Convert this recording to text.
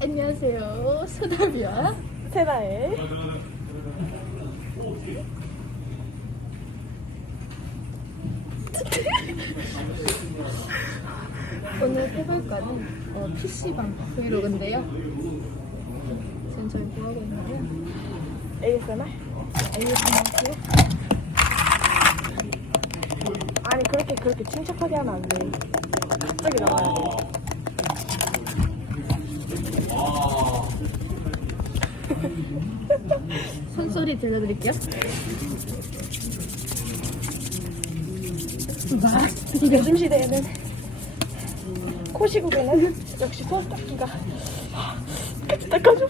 안녕하세요. 소담이야. 세라의 오늘 해볼 거는 어, PC방 브이로그인데요. 지금 저희 뭐 하고 있냐면 ASMR? ASMR고요. 아니 그렇게 그렇게 침착하게 하면 안 돼. 갑자기 나와야 돼. 손소리 들려드릴게요. 막 요즘 시대에는 코시국에는 역시 소스닦기가 닦아줘.